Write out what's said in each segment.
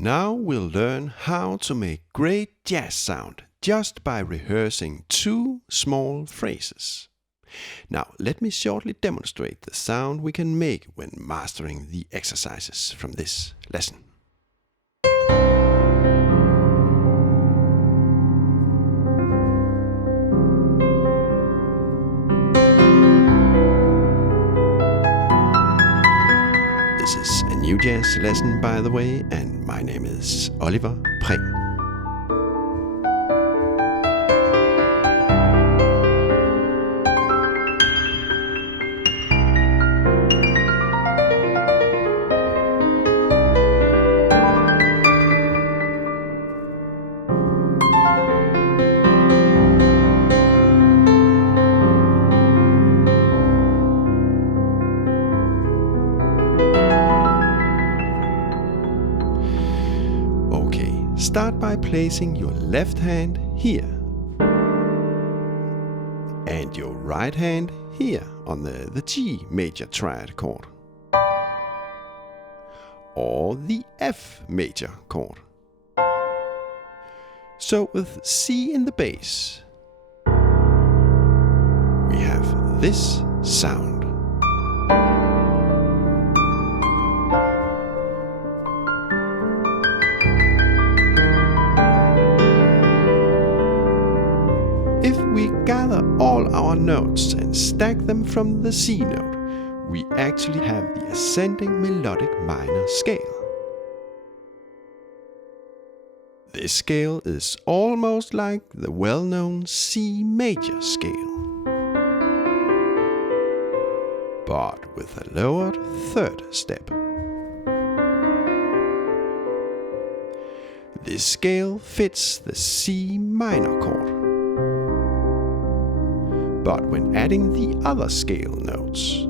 Now we'll learn how to make great jazz sound just by rehearsing 2 small phrases. Now let me shortly demonstrate the sound we can make when mastering the exercises from this lesson. This is a new jazz lesson, by the way, and my name is Oliver Prehn. Start by placing your left hand here and your right hand here on the G major triad chord or the F major chord. So with C in the bass, we have this sound. If we gather all our notes and stack them from the C note, we actually have the ascending melodic minor scale. This scale is almost like the well-known C major scale, but with a lowered third step. This scale fits the C minor chord. But when adding the other scale notes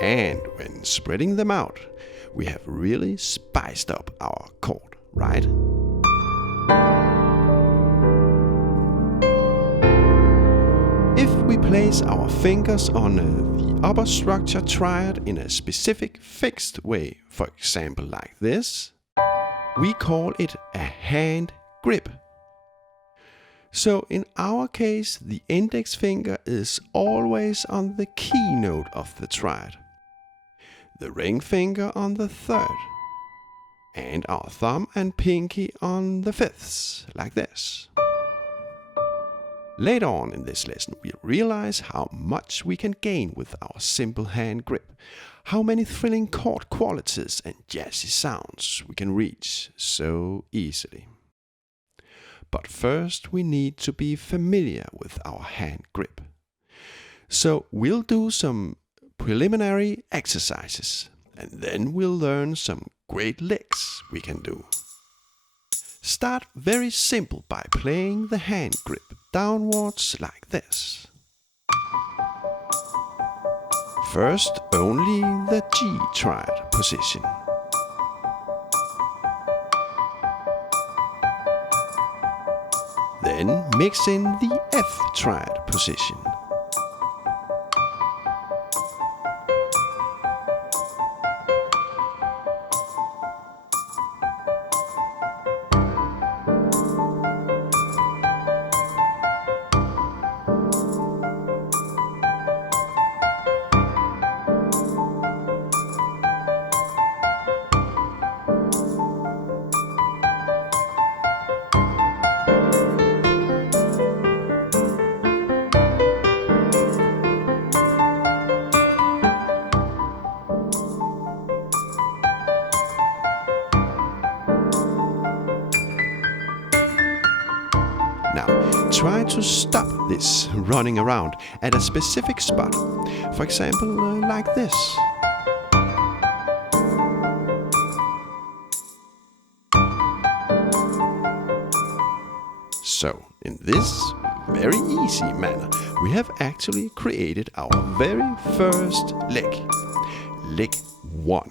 and when spreading them out, we have really spiced up our chord, right? If we place our fingers on the upper structure triad in a specific fixed way, for example like this, we call it a hand grip. So in our case, the index finger is always on the key note of the triad, the ring finger on the third, and our thumb and pinky on the fifths, like this. Later on in this lesson, we'll realize how much we can gain with our simple hand grip, how many thrilling chord qualities and jazzy sounds we can reach so easily. But first we need to be familiar with our hand grip. So we'll do some preliminary exercises and then we'll learn some great licks we can do. Start very simple by playing the hand grip downwards like this. First only the G triad position. Then mix in the F triad position. Now, try to stop this running around at a specific spot. For example, like this. So, in this very easy manner, we have actually created our very first lick. Lick 1.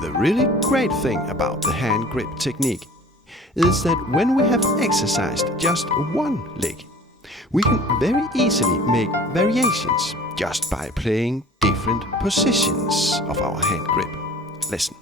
The really great thing about the hand grip technique is that when we have exercised just one lick, We can very easily make variations just by playing different positions of our hand grip. Listen.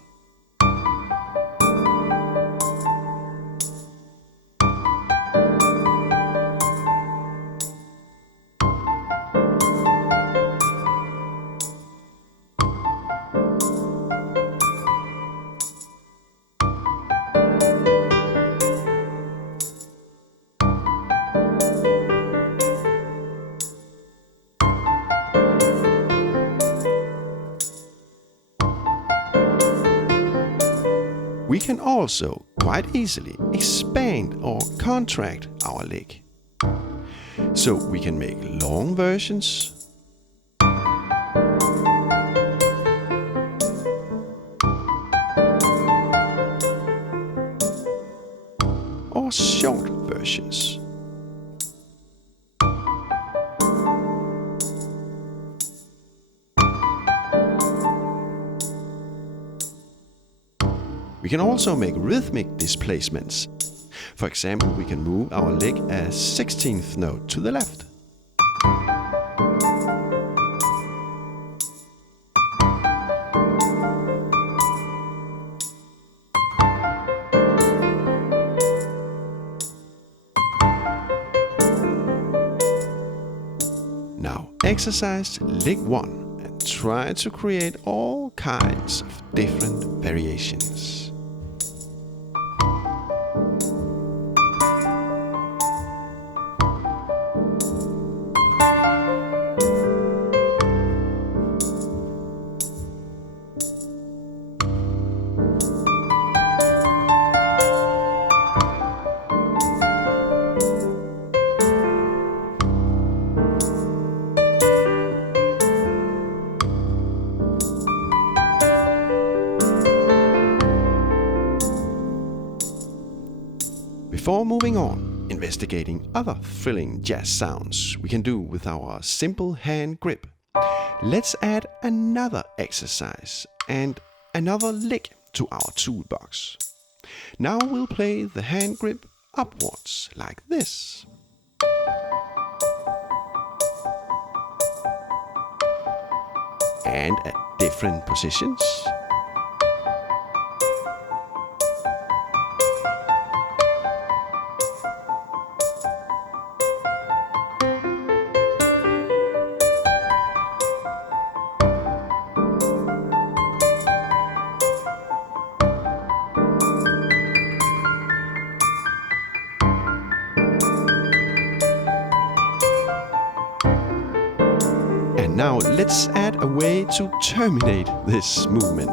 We can also quite easily expand or contract our leg. So we can make long versions or short versions. We can also make rhythmic displacements. For example, we can move our leg a 16th note to the left. Now exercise leg 1 and try to create all kinds of different variations. Before moving on, investigating other thrilling jazz sounds we can do with our simple hand grip, let's add another exercise and another lick to our toolbox. Now we'll play the hand grip upwards like this. And at different positions. Now let's add a way to terminate this movement.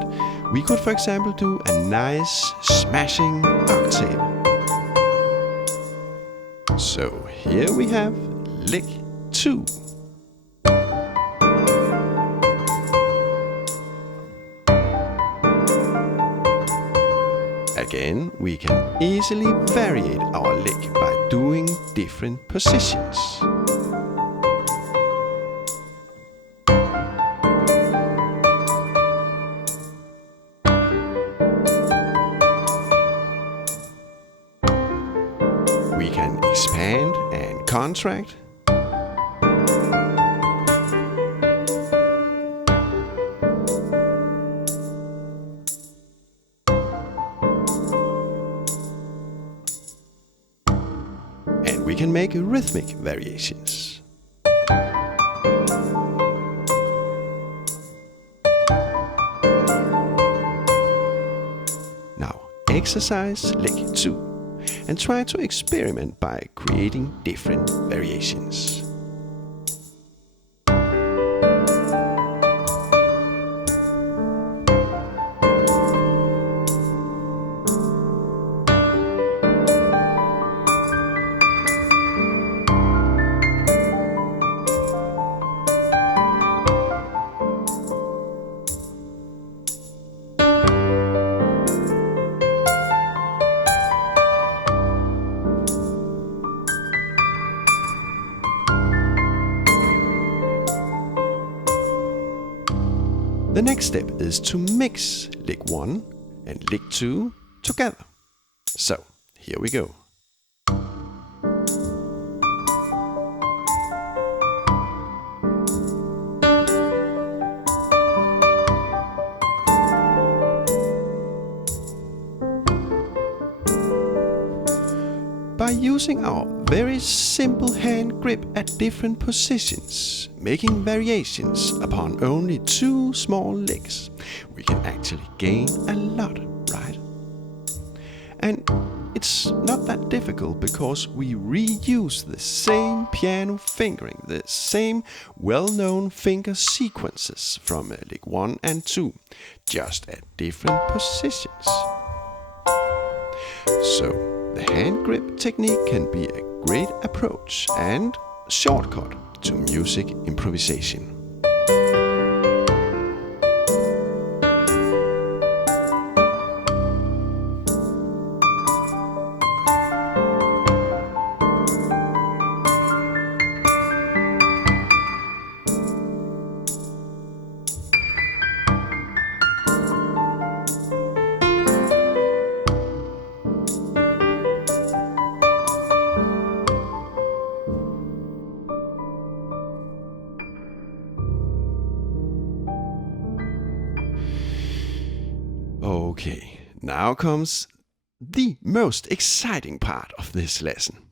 We could, for example, do a nice smashing octave. So here we have lick 2. Again, we can easily vary our lick by doing different positions. We can expand and contract. And we can make rhythmic variations. Now exercise lick 2. And try to experiment by creating different variations. The next step is to mix lick 1 and lick 2 together. So, here we go. using our very simple hand grip at different positions, making variations upon only 2 small licks, we can actually gain a lot, right? And it's not that difficult because we reuse the same piano fingering, the same well-known finger sequences from lick 1 and 2, just at different positions. So the hand grip technique can be a great approach and shortcut to music improvisation. Okay, now comes the most exciting part of this lesson.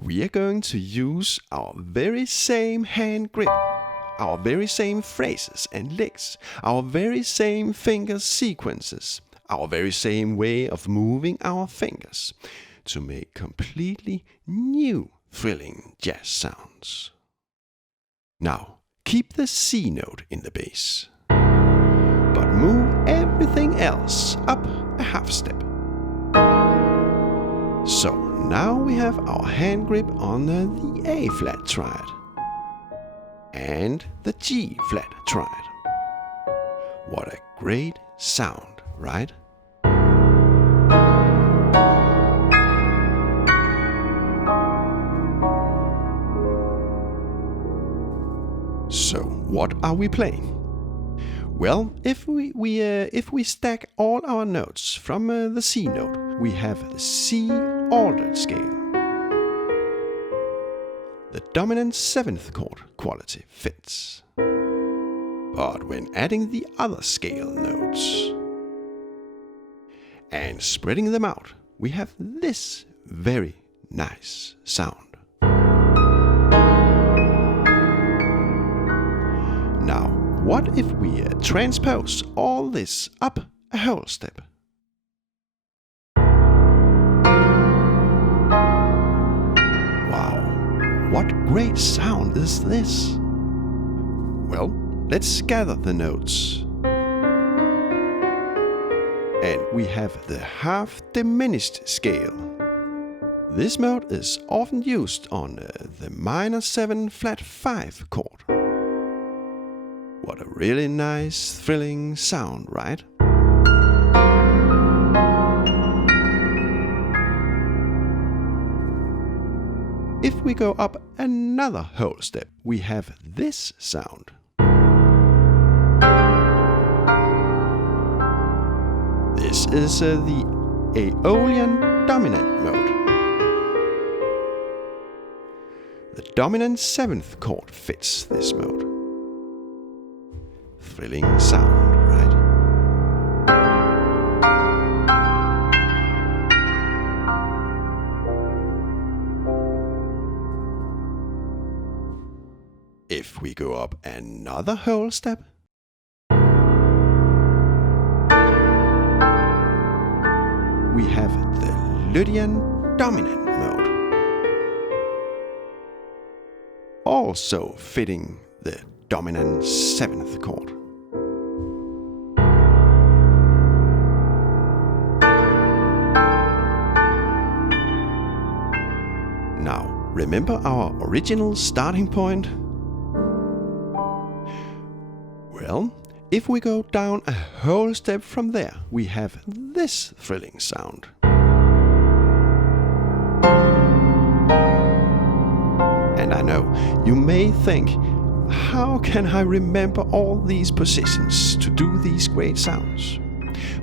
We are going to use our very same hand grip, our very same phrases and licks, our very same finger sequences, our very same way of moving our fingers to make completely new thrilling jazz sounds. Now, keep the C note in the bass, but move everything else up a half step. So now we have our hand grip on the A flat triad and the G flat triad. What a great sound, right? So what are we playing? Well, if we stack all our notes from the C note, we have the C altered scale. The dominant 7th chord quality fits. But when adding the other scale notes and spreading them out, we have this very nice sound. Now, what if we transpose all this up a whole step? Wow, what great sound is this? Well, let's gather the notes. And we have the half diminished scale. This mode is often used on the minor 7 flat 5 chord. What a really nice, thrilling sound, right? If we go up another whole step, we have this sound. This is the Aeolian dominant mode. The dominant 7th chord fits this mode. Thrilling sound, right? If we go up another whole step, we have the Lydian dominant mode, also fitting the dominant 7th chord. Now, remember our original starting point? Well, if we go down a whole step from there, we have this thrilling sound. And I know, you may think, how can I remember all these positions to do these great sounds?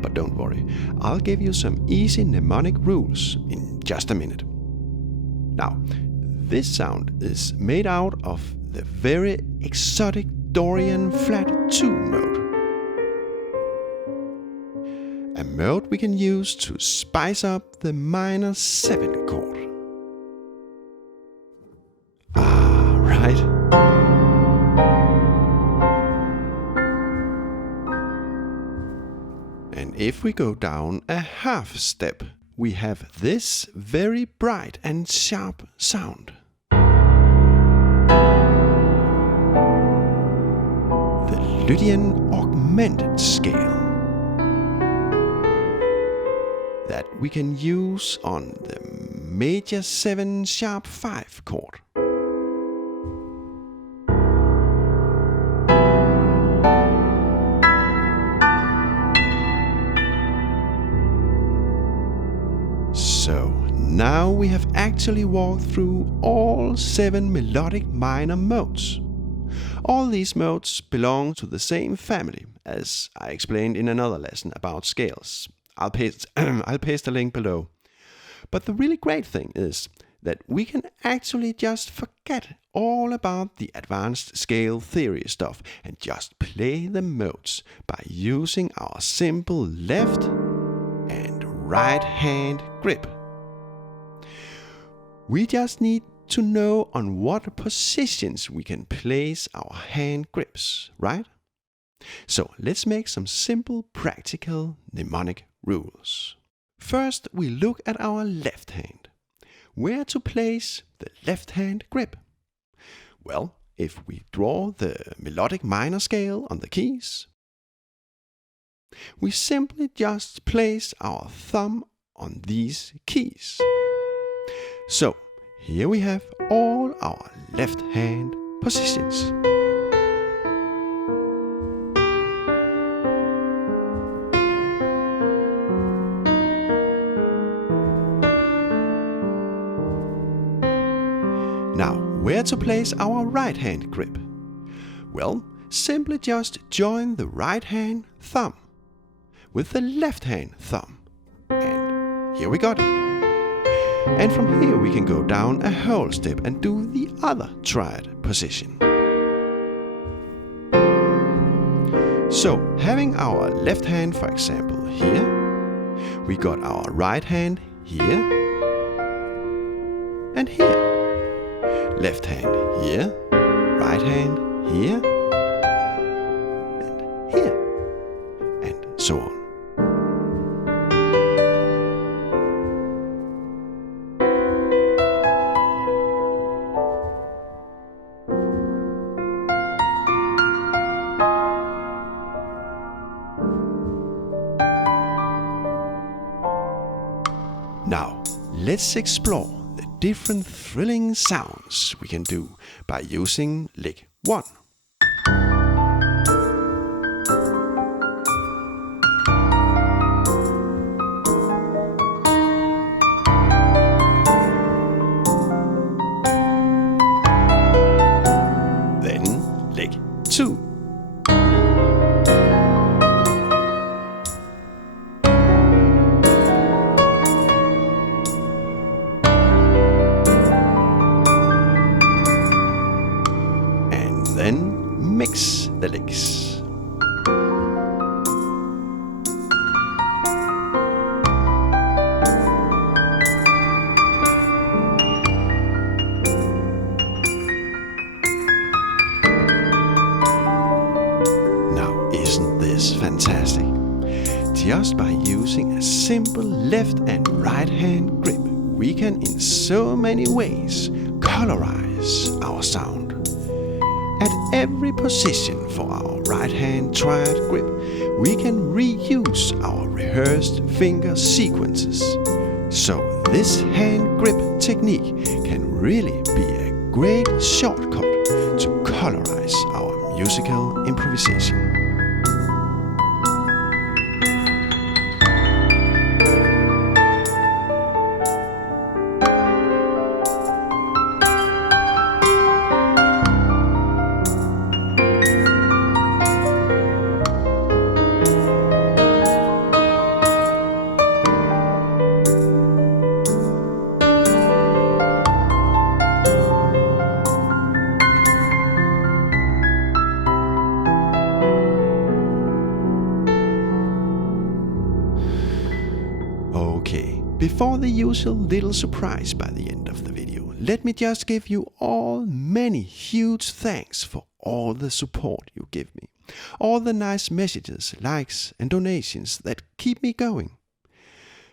But don't worry, I'll give you some easy mnemonic rules in just a minute. Now, this sound is made out of the very exotic Dorian flat 2 mode. A mode we can use to spice up the minor 7 chord. if we go down a half step, we have this very bright and sharp sound. The Lydian augmented scale that we can use on the major 7 sharp 5 chord. So now we have actually walked through all 7 melodic minor modes. All these modes belong to the same family, as I explained in another lesson about scales. I'll paste a link below. But the really great thing is that we can actually just forget all about the advanced scale theory stuff and just play the modes by using our simple left and right hand grip. We just need to know on what positions we can place our hand grips, right? So let's make some simple practical mnemonic rules. First, we look at our left hand. Where to place the left hand grip? Well, if we draw the melodic minor scale on the keys, we simply just place our thumb on these keys. So, here we have all our left hand positions. Now, where to place our right hand grip? Well, simply just join the right hand thumb with the left hand thumb. And here we got it. And from here we can go down a whole step and do the other triad position. So, having our left hand, for example, here, we got our right hand here and here. Left hand here, right hand here, and here, and so on. Now, let's explore the different thrilling sounds we can do by using lick 1. Then lick 2. Then mix the licks. Now, isn't this fantastic? Just by using a simple left and right hand grip, we can in so many ways colorize our sound. At every position for our right hand triad grip, we can reuse our rehearsed finger sequences. So this hand grip technique can really be a great shortcut to colorize our musical improvisation. Before the usual little surprise by the end of the video, let me just give you all many huge thanks for all the support you give me. all the nice messages, likes and donations that keep me going.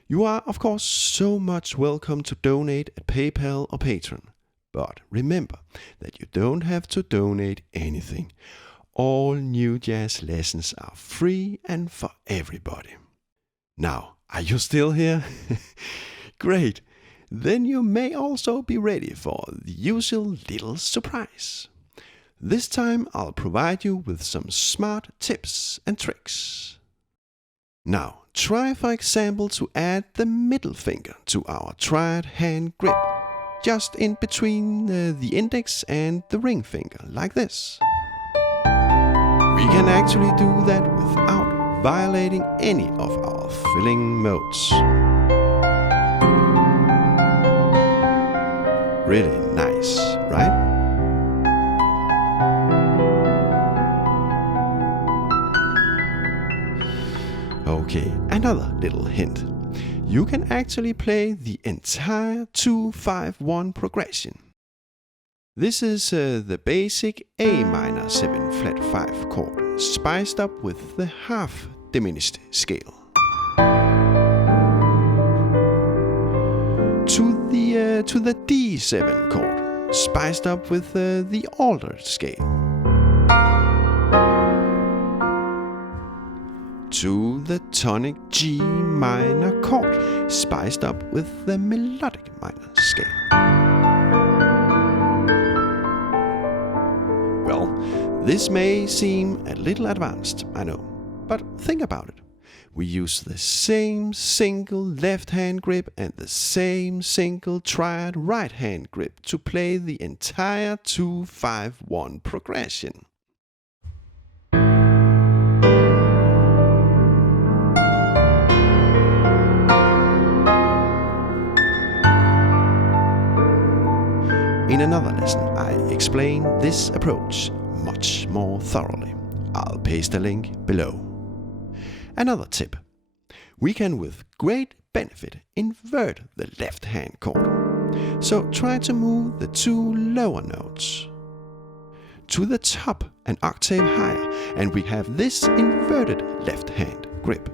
You are of course so much welcome to donate at PayPal or Patreon, but remember that you don't have to donate anything. All new jazz lessons are free and for everybody. Now, are you still here? Great! Then you may also be ready for the usual little surprise. This time I'll provide you with some smart tips and tricks. Now, try for example to add the middle finger to our triad hand grip, just in between the index and the ring finger, like this. We can actually do that without violating any of our filling modes. Really nice, right? Okay, another little hint. You can actually play the entire 2-5-1 progression. This is the basic A minor 7 flat 5 chord, spiced up with the half diminished scale. To the D7 chord, spiced up with the altered scale. To the tonic G minor chord, spiced up with the melodic minor scale. Well, this may seem a little advanced, I know, but think about it. We use the same single left hand grip and the same single triad right hand grip to play the entire 2-5-1 progression. In another lesson, I explain this approach much more thoroughly. I'll paste a link below. Another tip. We can with great benefit invert the left hand chord. So try to move the two lower notes to the top an octave higher, and we have this inverted left hand grip.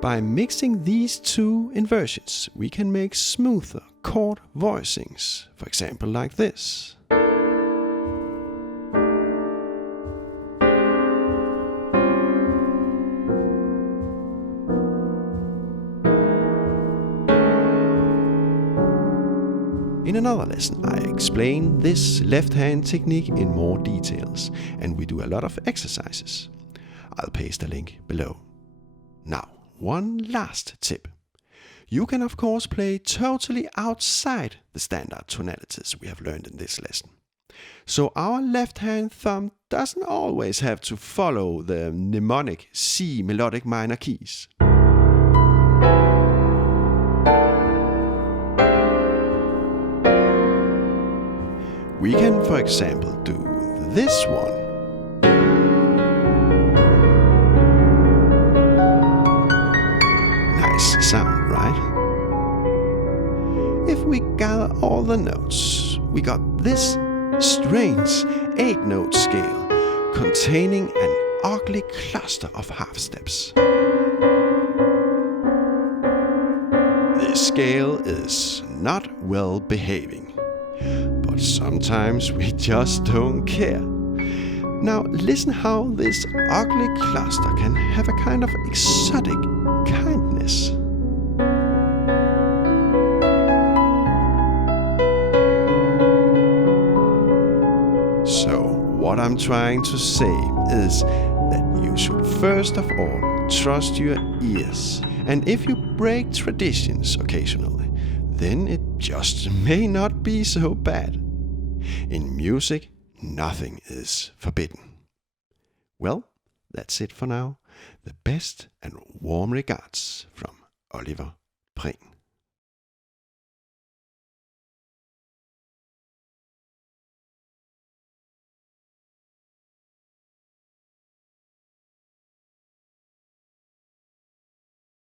By mixing these two inversions, we can make smoother chord voicings, for example like this. In another lesson, I explain this left-hand technique in more details, and we do a lot of exercises. I'll paste a link below. Now, one last tip. You can of course play totally outside the standard tonalities we have learned in this lesson. So our left-hand thumb doesn't always have to follow the mnemonic C melodic minor keys. We can, for example, do this one. Nice sound, right? If we gather all the notes, we got this strange 8-note scale containing an ugly cluster of half steps. This scale is not well behaving. But sometimes we just don't care. Now listen how this ugly cluster can have a kind of exotic kindness. So what I'm trying to say is that you should first of all trust your ears. And if you break traditions occasionally, then it just may not be so bad. In music, nothing is forbidden. Well, that's it for now. The best and warm regards from Oliver Prehn.